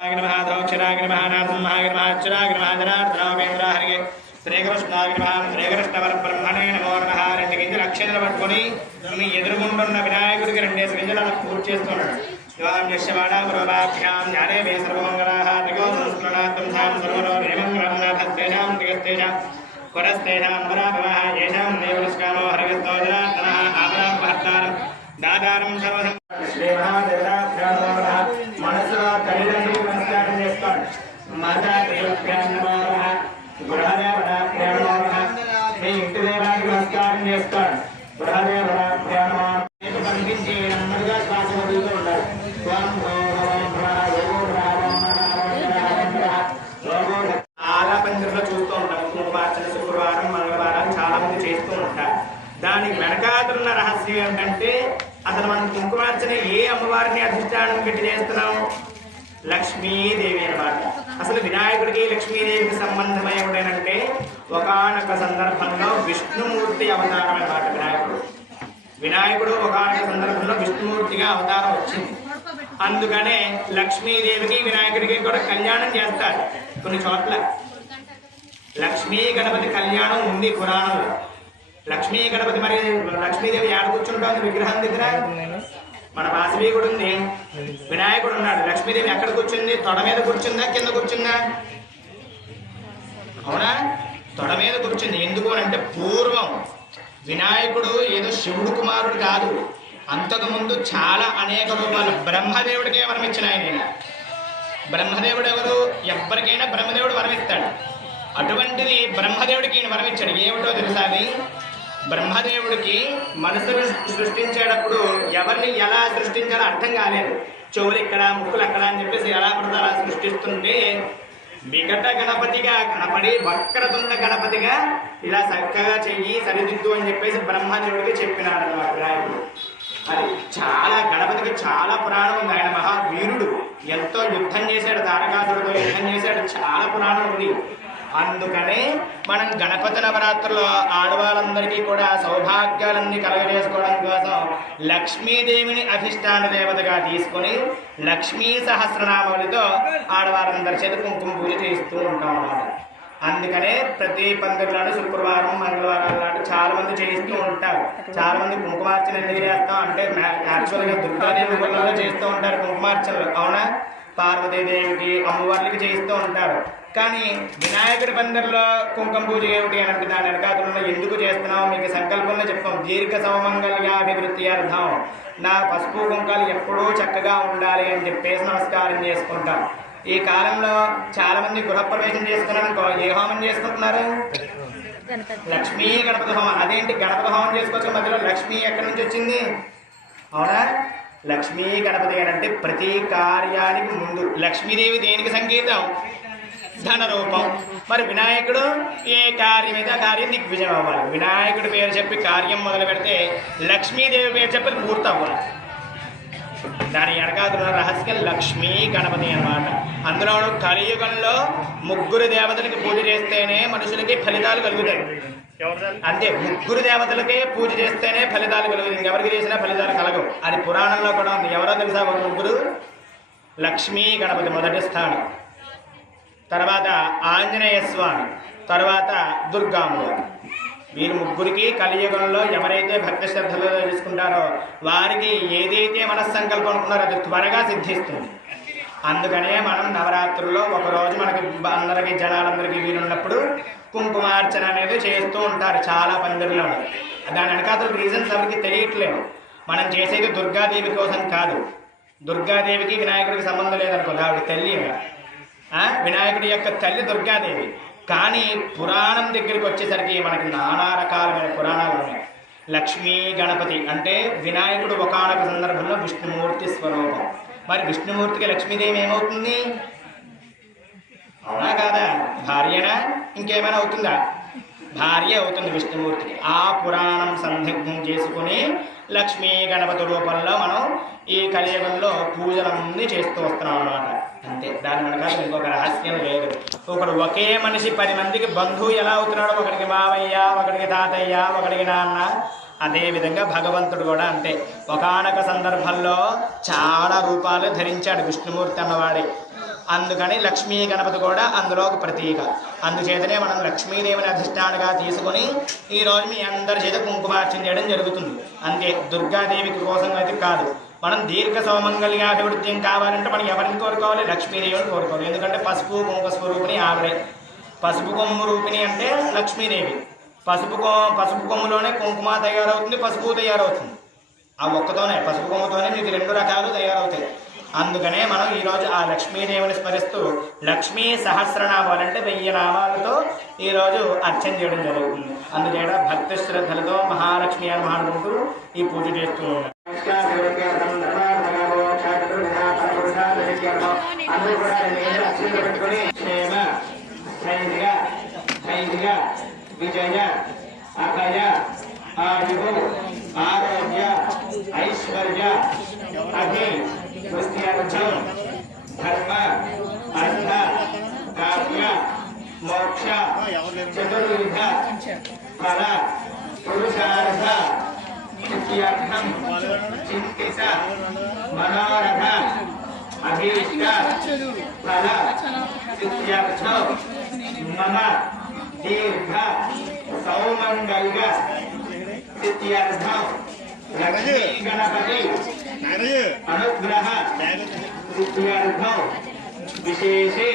శ్రీకృష్ణాగ్రమహాధనార్థమహాగరమహాచురాగ్రమహాధనార్థరామేంద్రాహరికి శ్రీకృష్ణాగ్రమహ శ్రీకృష్ణవర బ్రహ్మణే నమో నమః రెండు గింజలు అక్షంతలు పట్టుకొని మీ ఎదురుగుంటున్న వినాయకుడికి రెండేసి గింజలు అలా పూజ చేస్తున్నాడు శివాం జ్ఞానే మే సర్వమంగళాః త్రికోణస్మరణార్థం ధాం సర్వలో హేమంగళం నాథస్తేషాం దిగస్తేషాం పురస్తేషాం దాదారం సర్వ శ్రీ మహాదేవతాభ్యాం నమః మనసులో తల్లిదండ్రులు నమస్కారం చేసుకోండి మాతా దేవభ్యాం నమః గృహదేవతాభ్యాం మీ ఇంటి దేవానికి నమస్కారం చేసుకోండి గృహదేవతాభ్యాం నమః కనిపించే నెమ్మదిగా శ్వాస వదులుతూ చూస్తూ ఉంటాం కుంకుమార్చన శుక్రవారం మంగళవారం చాలా మంది చేస్తూ ఉంటారు. దానికి వెనకాతలున్న రహస్యం ఏంటంటే అసలు మనం కుంకుమార్చన ఏ అమ్మవారిని అధిష్టానం పెట్టి చేస్తున్నాం? లక్ష్మీదేవి అన్నమాట. అసలు వినాయకుడికి లక్ష్మీదేవికి సంబంధం ఏమిటంటే ఒకనొక సందర్భంలో విష్ణుమూర్తి అవతారం అన్నమాట వినాయకుడు. వినాయకుడు ఒకనొక సందర్భంలో విష్ణుమూర్తిగా అవతారం వచ్చింది. అందుకనే లక్ష్మీదేవికి వినాయకుడికి కూడా కళ్యాణం చేస్తారు కొన్ని చోట్ల. లక్ష్మీ గణపతి కళ్యాణం ఉంది పురాణంలో. లక్ష్మీ గణపతి మరి లక్ష్మీదేవి ఆడ కూర్చుంటుంది విగ్రహం దగ్గర. మన వాసవి కూడా ఉంది. వినాయకుడు ఉన్నాడు. లక్ష్మీదేవి ఎక్కడ కూర్చుంది? తొడ మీద కూర్చుందా? కింద కూర్చుందా? అవునా? తొడ మీద కూర్చుంది. ఎందుకు అని అంటే పూర్వం వినాయకుడు ఏదో శివుడు కుమారుడు కాదు. అంతకుముందు చాలా అనేక రూపాలు బ్రహ్మదేవుడికే వరం ఇచ్చిన ఆయన బ్రహ్మదేవుడు ఎవరు? ఎవరికైనా బ్రహ్మదేవుడు వరమిస్తాడు అటువంటిది బ్రహ్మదేవుడికి ఈయన వరమిచ్చాడు ఏమిటో తెలుసా అది? బ్రహ్మదేవుడికి మనసును సృష్టించేటప్పుడు ఎవరిని ఎలా సృష్టించాలో అర్థం కాలేదు. చెవులు ఇక్కడ ముక్కులు అక్కడ అని చెప్పేసి ఎలా పడితే అలా సృష్టిస్తుంటే వికట గణపతిగా కనపడి వక్రతున్న గణపతిగా ఇలా చక్కగా చెయ్యి సరిదిద్దు అని చెప్పేసి బ్రహ్మదేవుడికి చెప్పినాడు అన్నమాట రాయుడు. అది చాలా గణపతికి చాలా పురాణం ఉంది. ఆయన మహావీరుడు. ఎంతో యుద్ధం చేశాడు తారకాసుడితో యుద్ధం చేశాడు. చాలా పురాణం ఉంది. అందుకనే మనం గణపతి నవరాత్రుల్లో ఆడవాళ్ళందరికీ కూడా సౌభాగ్యాలన్నీ కలగజేసుకోవడం కోసం లక్ష్మీదేవిని అధిష్టాన దేవతగా తీసుకొని లక్ష్మీ సహస్రనామాలతో ఆడవాళ్ళందరి చేత కుంకుమ పూజ చేస్తూ ఉంటాం అందుకనే ప్రతి పందిరిలోనూ శుక్రవారం మంగళవారం నాడు చాలా మంది చేస్తూ ఉంటారు. చాలా మంది కుంకుమార్చన ఎందుకు చేస్తాం అంటే యాక్చువల్గా దుర్గాదేవి గుళ్ళలో చేస్తూ ఉంటారు కుంకుమార్చనలు అవునా? పార్వతీదేవికి అమ్మవార్లకి చేస్తూ ఉంటారు. కానీ వినాయకుడి పందిరిలో కుంకుమ పూజ ఏమిటి అని అంటే దాని వెనకాతలలో ఎందుకు చేస్తున్నాం మీకు సంకల్పంలో చెప్పాం దీర్ఘ సౌమంగళ్యాభివృద్ధి అర్థం. నా పసుపు కుంకాలు ఎప్పుడూ చక్కగా ఉండాలి అని చెప్పేసి నమస్కారం చేసుకుంటాం. ఈ కాలంలో చాలా మంది గృహప్రవేశం చేసుకున్నారు అనుకో ఏ హోమం చేసుకుంటున్నారు? లక్ష్మీ గణపతి హోమం. అదేంటి గణపతి హోమం చేసుకోవచ్చు మధ్యలో? లక్ష్మీ ఎక్కడి నుంచి వచ్చింది? అవునా? లక్ష్మీ గణపతి అంటే ప్రతి కార్యానికి ముందు. లక్ష్మీదేవి దేనికి సంకేతం? ధన రూపం మరి వినాయకుడు ఏ కార్యం అయితే ఆ కార్యం దిగ్విజయం అవ్వాలి. వినాయకుడి పేరు చెప్పి కార్యం మొదలు పెడితే లక్ష్మీదేవి పేరు చెప్పి పూర్తి అవ్వాలి. దాని వెనకాతున్న రహస్యం లక్ష్మీ గణపతి అన్నమాట. అందులో కలియుగంలో ముగ్గురు దేవతలకి పూజ చేస్తేనే మనుషులకి ఫలితాలు కలుగుతాయి. అంతే ముగ్గురు దేవతలకే పూజ చేస్తేనే ఫలితాలు కలుగుతాయి. ఇంకెవరికి చేసినా ఫలితాలు కలగవు. అది పురాణంలో కూడా ఉంది. ఎవరో తెలుసా ముగ్గురు? లక్ష్మీ గణపతి మొదటి స్థానం. తర్వాత ఆంజనేయ స్వామి తర్వాత దుర్గామ్మవారు వీరు ముగ్గురికి కలియుగంలో ఎవరైతే భక్తి శ్రద్ధలో తెలుసుకుంటారో వారికి ఏదైతే మనస్సంకల్పం అనుకున్నారో అది త్వరగా సిద్ధిస్తుంది. అందుకనే మనం నవరాత్రుల్లో ఒకరోజు మనకి అందరికీ జనాలందరికీ వీలున్నప్పుడు కుంకుమార్చన అనేది చేస్తూ ఉంటారు చాలా పందిరిలో దాని వెనకాతల రీజన్స్ ఎవరికి తెలియట్లేదు. మనం చేసేది దుర్గాదేవి కోసం కాదు. దుర్గాదేవికి వినాయకుడికి సంబంధం లేదనుకో ఆవిడ తెలియదు. వినాయకుడి యొక్క తల్లి దుర్గాదేవి. కానీ పురాణం దగ్గరికి వచ్చేసరికి మనకి నానా రకాలమైన పురాణాలు ఉన్నాయి. లక్ష్మీ గణపతి అంటే వినాయకుడు ఒకనొక సందర్భంలో విష్ణుమూర్తి స్వరూపం. మరి విష్ణుమూర్తికి లక్ష్మీదేవి ఏమవుతుంది? అవునా కాదా? భార్యనా? ఇంకేమైనా అవుతుందా? భార్య అవుతుంది విష్ణుమూర్తికి. ఆ పురాణం సందిగ్ధం చేసుకుని లక్ష్మీ గణపతి రూపంలో మనం ఈ కలియుగంలో పూజలన్నీ చేస్తూ వస్తున్నాం అనమాట అంతే. దాని వెనకాల ఇంకొక రహస్యం లేదు. ఒకడు ఒకే మనిషి పది మందికి బంధువు ఎలా అవుతున్నాడో ఒకడికి మావయ్య ఒకడికి తాతయ్య ఒకడికి నాన్న. అదేవిధంగా భగవంతుడు కూడా అంతే. ఒకానొక సందర్భంలో చాలా రూపాలు ధరించాడు విష్ణుమూర్తి అన్నవాడే అందుకని లక్ష్మీ గణపతి కూడా అందులో ఒక ప్రతీక. అందుచేతనే మనం లక్ష్మీదేవిని అధిష్టానగా తీసుకొని ఈ మీ అందరి చేత కుంకుమార్చన చేయడం జరుగుతుంది. అంతే దుర్గాదేవికి కోసం అయితే కాదు. మనం దీర్ఘ సౌమంగళ్యాభివృద్ధ్యం కావాలంటే మనం ఎవరిని కోరుకోవాలి? లక్ష్మీదేవిని కోరుకోవాలి. ఎందుకంటే పసుపు కుంకుమ స్వరూపిణి ఆవిడే. పసుపు కొమ్ము రూపిణి అంటే లక్ష్మీదేవి. పసుపు కొ పసుపు కొమ్ములోనే కుంకుమ తయారవుతుంది పసుపు తయారవుతుంది. ఆ ఒక్కతోనే పసుపు కొమ్ముతోనే మీకు రెండు రకాలు తయారవుతాయి. అందుకనే మనం ఈరోజు ఆ లక్ష్మీదేవిని స్మరిస్తూ లక్ష్మీ సహస్రనామాలు అంటే వెయ్యి నామాలతో ఈరోజు అర్చన చేయడం జరుగుతుంది. అందుచేత భక్తి శ్రద్ధలతో మహాలక్ష్మి అని మాట్లాడుతూ ఈ పూజ చేస్తూ విజయ అభయ ఆయు ఆరోగ్య ఐశ్వర్య అభి पुण्यार्जन धर्म अर्थ कार्य मोक्ष चतुर्विध फल पुरुषार्थ नित्यर्थम चिंतित मनोरथ अभीष्ट फल सिद्ध्यर्थ मम दीर्घ सौमंगल सिद्ध्यर्थ అనుగ్రహ విశేషే.